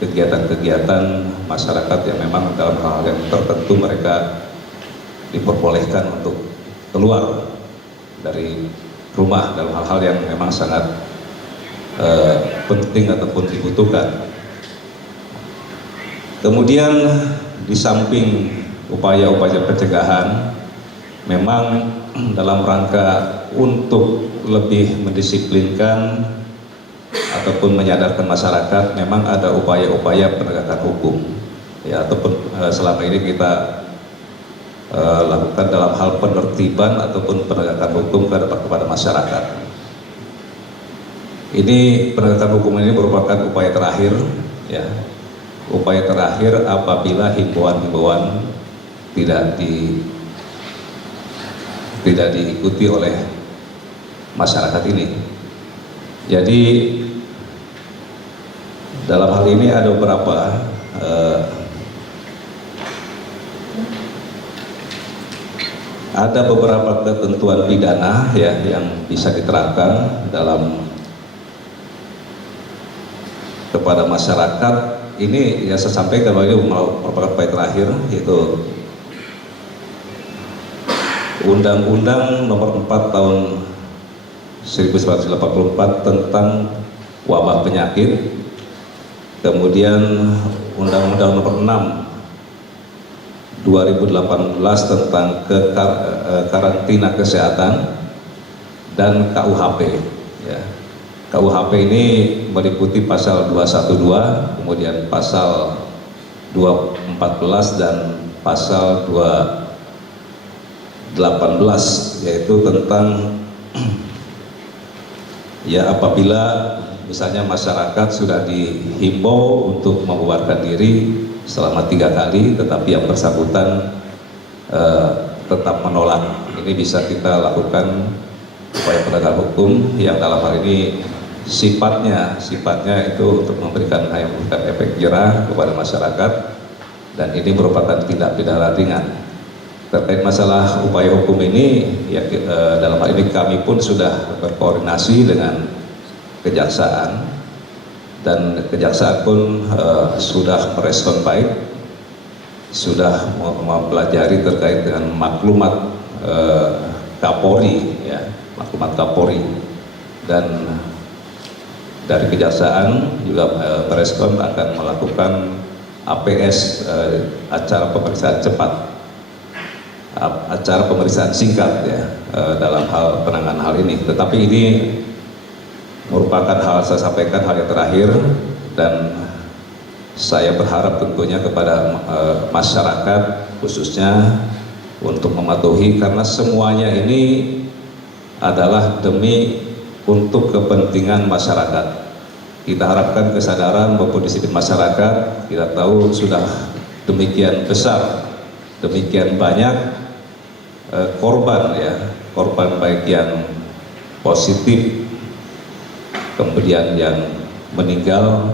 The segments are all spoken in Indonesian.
kegiatan-kegiatan masyarakat yang memang dalam hal yang tertentu mereka diperbolehkan untuk keluar dari rumah dalam hal-hal yang memang sangat penting ataupun dibutuhkan. Kemudian di samping upaya-upaya pencegahan, memang dalam rangka untuk lebih mendisiplinkan ataupun menyadarkan masyarakat, memang ada upaya-upaya penegakan hukum, ya, ataupun selama ini kita lakukan dalam hal penertiban ataupun penegakan hukum kepada masyarakat. Ini penegakan hukum ini merupakan upaya terakhir, ya, upaya terakhir apabila himbauan-himbauan tidak diikuti oleh masyarakat ini. Jadi dalam hal ini ada beberapa ketentuan pidana, ya, yang bisa diterapkan dalam kepada masyarakat. Ini ya saya sampaikan bahwa ini merupakan upaya terakhir, yaitu Undang-Undang Nomor 4 Tahun 1984 tentang wabah penyakit, kemudian Undang-Undang Nomor 6 2018 tentang karantina kesehatan, dan KUHP, ya. KUHP ini meliputi pasal 212, kemudian pasal 214 dan pasal 218, yaitu tentang ya apabila misalnya masyarakat sudah dihimbau untuk membubarkan diri selama 3 kali, tetapi yang bersangkutan tetap menolak. Ini bisa kita lakukan upaya penegakan hukum yang dalam hal ini sifatnya itu untuk memberikan efek jerah kepada masyarakat, dan ini merupakan tindak pidana ringan. Terkait masalah upaya hukum ini, ya, dalam hal ini kami pun sudah berkoordinasi dengan kejaksaan, dan kejaksaan pun sudah merespon baik, sudah mempelajari terkait dengan maklumat Kapolri, ya, maklumat Kapolri, dan dari kejaksaan juga merespon akan melakukan APS, acara pemeriksaan cepat, acara pemeriksaan singkat, ya, dalam hal penanganan hal ini. Tetapi ini merupakan hal, saya sampaikan, hal yang terakhir, dan saya berharap tentunya kepada masyarakat khususnya untuk mematuhi, karena semuanya ini adalah demi untuk kepentingan masyarakat. Kita harapkan kesadaran maupun disiplin masyarakat. Kita tahu sudah demikian besar, demikian banyak korban, ya, korban baik yang positif, kemudian yang meninggal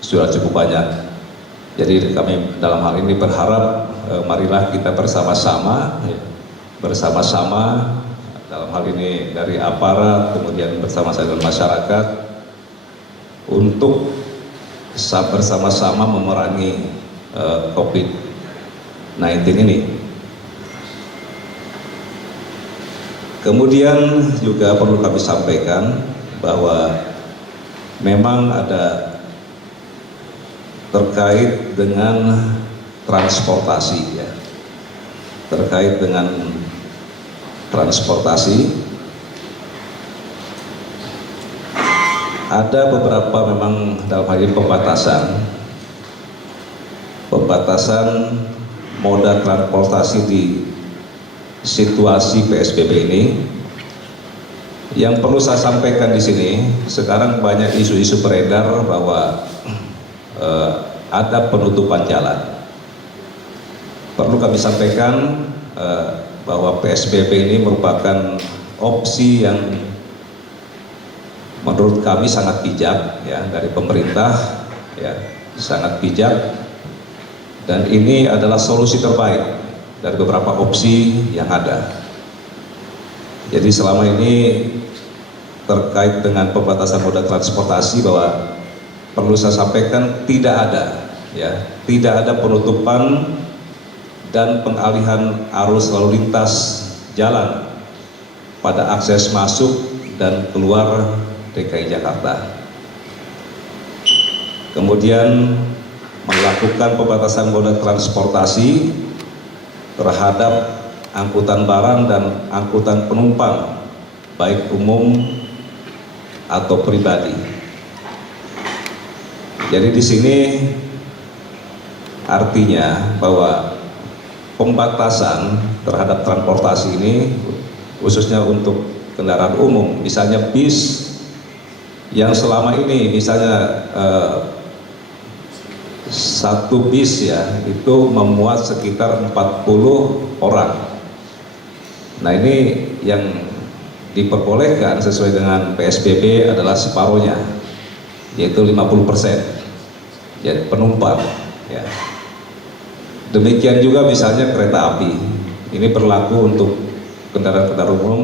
sudah cukup banyak. Jadi kami dalam hal ini berharap marilah kita bersama-sama, ya, bersama-sama dalam hal ini dari aparat, kemudian bersama-sama dengan masyarakat untuk bersama-sama memerangi COVID-19 ini. Kemudian juga perlu kami sampaikan bahwa memang ada terkait dengan transportasi, ya, terkait dengan transportasi ada beberapa memang dalam hal ini pembatasan moda transportasi di situasi PSBB ini. Yang perlu saya sampaikan di sini, sekarang banyak isu-isu beredar bahwa ada penutupan jalan. Perlu kami sampaikan bahwa PSBB ini merupakan opsi yang menurut kami sangat bijak, ya, dari pemerintah, ya, sangat bijak, dan ini adalah solusi terbaik dari beberapa opsi yang ada. Jadi selama ini terkait dengan pembatasan moda transportasi, bahwa perlu saya sampaikan tidak ada, ya, tidak ada penutupan dan pengalihan arus lalu lintas jalan pada akses masuk dan keluar DKI Jakarta. Kemudian melakukan pembatasan moda transportasi terhadap angkutan barang dan angkutan penumpang, baik umum atau pribadi. Jadi di sini artinya bahwa pembatasan terhadap transportasi ini khususnya untuk kendaraan umum, misalnya bis yang selama ini misalnya satu bis ya itu memuat sekitar 40 orang. Nah ini yang diperbolehkan sesuai dengan PSBB adalah separuhnya, yaitu 50% ya, penumpang ya. Demikian juga misalnya kereta api, ini berlaku untuk kendaraan-kendaraan umum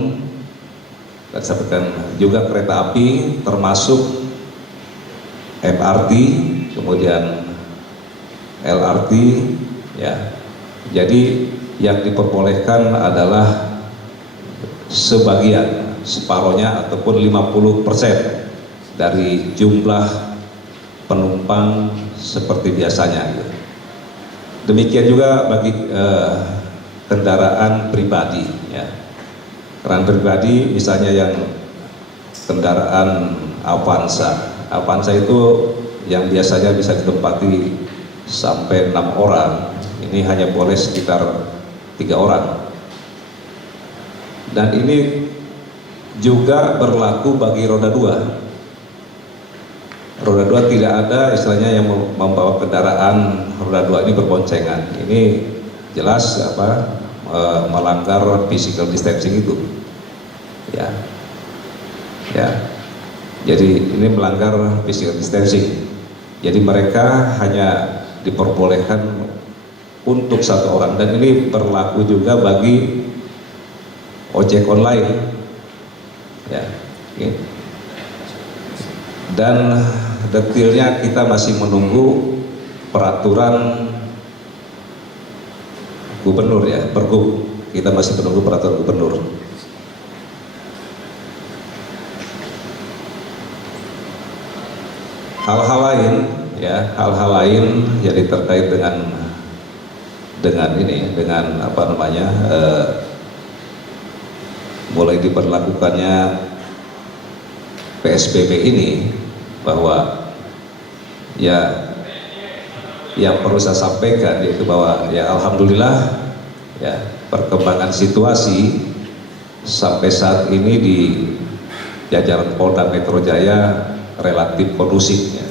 dan sampaikan juga kereta api termasuk MRT, kemudian LRT ya. Jadi yang diperbolehkan adalah sebagian, separohnya ataupun 50% dari jumlah penumpang seperti biasanya. Demikian juga bagi kendaraan pribadi ya. Kendaraan pribadi misalnya yang kendaraan Avanza itu yang biasanya bisa ditempati sampai 6 orang, ini hanya boleh sekitar 3 orang. Dan ini juga berlaku bagi roda 2. Roda 2 tidak ada istilahnya yang membawa kendaraan roda 2 ini berboncengan. Ini jelas melanggar physical distancing itu. Ya. Ya. Jadi ini melanggar physical distancing. Jadi mereka hanya diperbolehkan untuk 1 orang, dan ini berlaku juga bagi ojek online. Ya. Oke. Dan detailnya kita masih menunggu peraturan gubernur ya, Pergub. Kita masih menunggu peraturan gubernur. Hal-hal lain ya, hal-hal lain jadi terkait dengan ini, dengan mulai diberlakukannya PSBB ini, bahwa ya yang perlu saya sampaikan yaitu bahwa ya alhamdulillah ya perkembangan situasi sampai saat ini di jajaran Polda Metro Jaya relatif kondusif ya.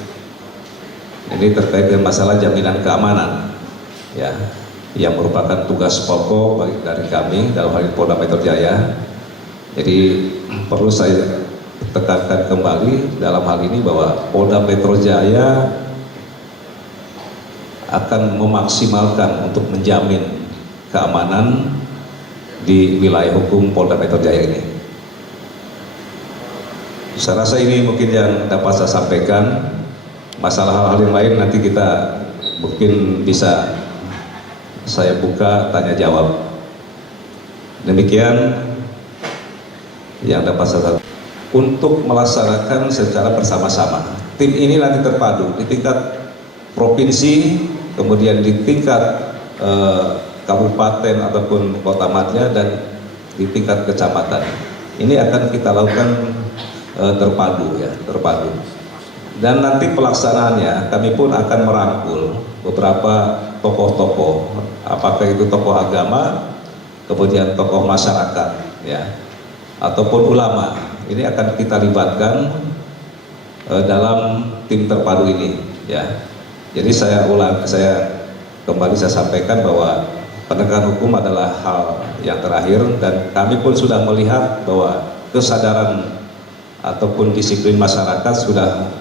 Ini terkait dengan masalah jaminan keamanan ya, yang merupakan tugas pokok dari kami dalam hal ini Polda Metro Jaya. Jadi perlu saya tekankan kembali dalam hal ini bahwa Polda Metro Jaya akan memaksimalkan untuk menjamin keamanan di wilayah hukum Polda Metro Jaya ini. Saya rasa ini mungkin yang dapat saya sampaikan. Masalah hal-hal yang lain nanti kita mungkin bisa saya buka tanya jawab. Demikian yang dapat saya sampaikan. Untuk melaksanakan secara bersama-sama, tim ini nanti terpadu di tingkat provinsi, kemudian di tingkat kabupaten ataupun kota madya, dan di tingkat kecamatan. Ini akan kita lakukan terpadu ya, terpadu. Dan nanti pelaksanaannya kami pun akan merangkul beberapa tokoh-tokoh, apakah itu tokoh agama, kemudian tokoh masyarakat ya, ataupun ulama. Ini akan kita libatkan dalam tim terpadu ini ya. Jadi saya kembali sampaikan bahwa penegakan hukum adalah hal yang terakhir, dan kami pun sudah melihat bahwa kesadaran ataupun disiplin masyarakat sudah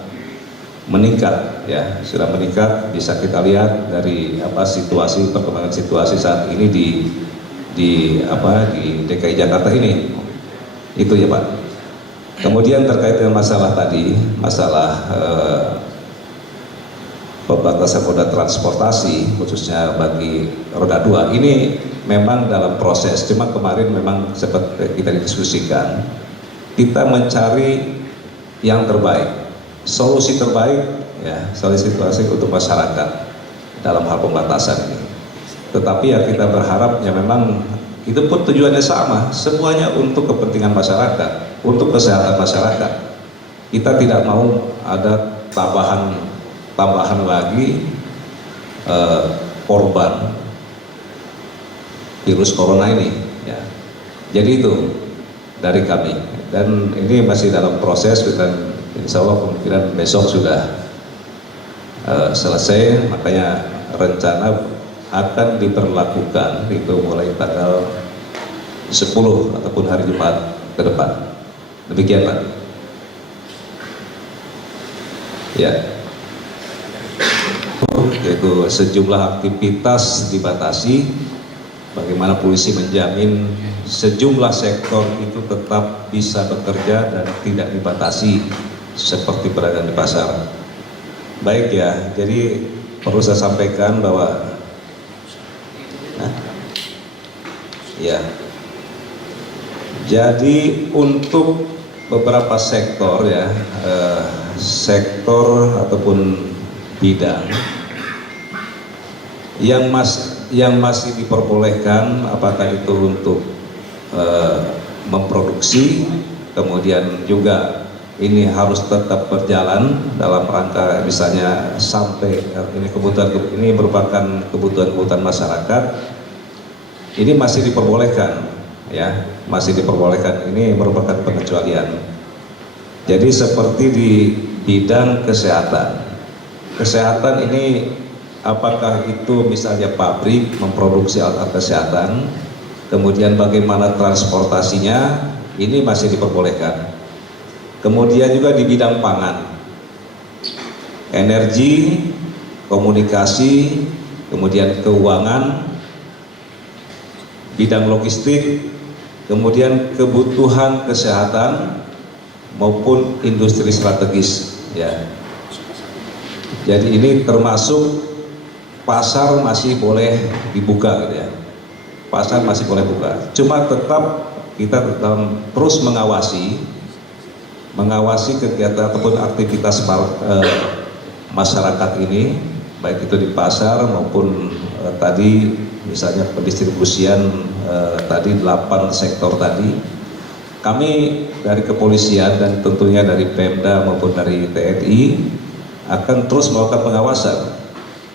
meningkat ya, sudah meningkat. Bisa kita lihat dari situasi, perkembangan situasi saat ini di DKI Jakarta ini. Itu ya Pak. Kemudian terkait dengan masalah tadi, masalah pembatasan moda transportasi khususnya bagi roda 2 ini memang dalam proses. Cuma kemarin memang sempat kita diskusikan, kita mencari yang terbaik, solusi terbaik ya, solusi terbaik untuk masyarakat dalam hal pembatasan ini. Tetapi ya kita berharap ya memang itu pun tujuannya sama, semuanya untuk kepentingan masyarakat, untuk kesehatan masyarakat. Kita tidak mau ada tambahan lagi korban virus corona ini ya. Jadi itu dari kami, dan ini masih dalam proses, dan insya Allah kemungkinan besok sudah selesai. Makanya rencana akan diberlakukan itu mulai tanggal 10 ataupun hari Jumat ke depan. Demikian Pak. Ya, yaitu sejumlah aktivitas dibatasi. Bagaimana polisi menjamin sejumlah sektor itu tetap bisa bekerja dan tidak dibatasi seperti berada di pasar. Baik ya, jadi perlu saya sampaikan bahwa ya, jadi untuk beberapa sektor ya, sektor ataupun bidang yang masih diperbolehkan, apakah itu untuk memproduksi, kemudian juga ini harus tetap berjalan dalam rangka misalnya sampai ini merupakan kebutuhan masyarakat, ini masih diperbolehkan ya, masih diperbolehkan. Ini merupakan pengecualian. Jadi seperti di bidang kesehatan ini, apakah itu misalnya pabrik memproduksi alat kesehatan, kemudian bagaimana transportasinya, ini masih diperbolehkan. Kemudian juga di bidang pangan, energi, komunikasi, kemudian keuangan, bidang logistik, kemudian kebutuhan kesehatan maupun industri strategis ya. Jadi ini termasuk pasar masih boleh dibuka gitu ya. Pasar masih boleh buka. Cuma tetap kita terus mengawasi kegiatan ataupun aktivitas masyarakat ini, baik itu di pasar maupun tadi misalnya pendistribusian tadi 8 sektor tadi. Kami dari kepolisian dan tentunya dari Pemda maupun dari TNI akan terus melakukan pengawasan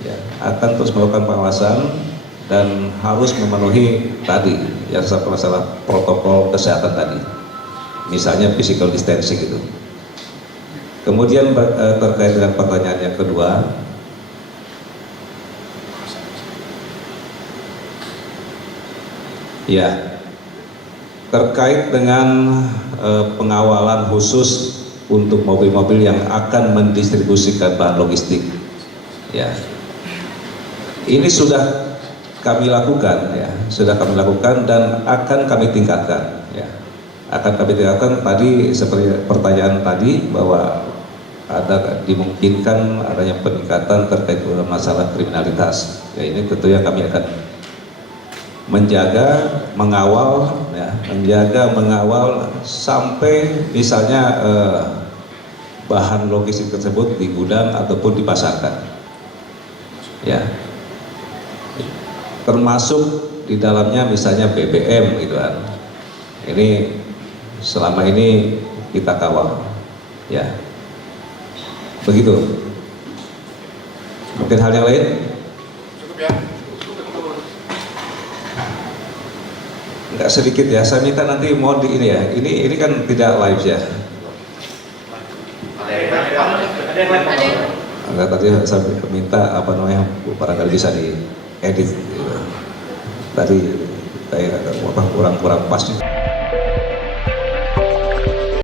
ya, akan terus melakukan pengawasan dan harus memenuhi tadi yang masalah protokol kesehatan tadi, misalnya physical distancing itu. Kemudian terkait dengan pertanyaan yang kedua, ya, terkait dengan pengawalan khusus untuk mobil-mobil yang akan mendistribusikan bahan logistik, ya, ini sudah kami lakukan, ya, sudah kami lakukan dan akan kami tingkatkan, ya, akan kami tingkatkan. Tadi seperti pertanyaan tadi bahwa ada dimungkinkan adanya peningkatan terkait dengan masalah kriminalitas, ya, ini tentunya kami akan menjaga, mengawal, ya, mengawal sampai misalnya bahan logistik tersebut di gudang ataupun dipasarkan, ya, termasuk di dalamnya misalnya BBM gitu kan. Ini selama ini kita kawal, ya, begitu. Mungkin hal yang lain? Cukup ya. Enggak sedikit ya, saya minta nanti mohon di ini ya, ini kan tidak live ya. Ada yang lain? Enggak, tadi saya minta apa namanya, barangkali bisa diedit gitu. Tadi kayak kurang pas.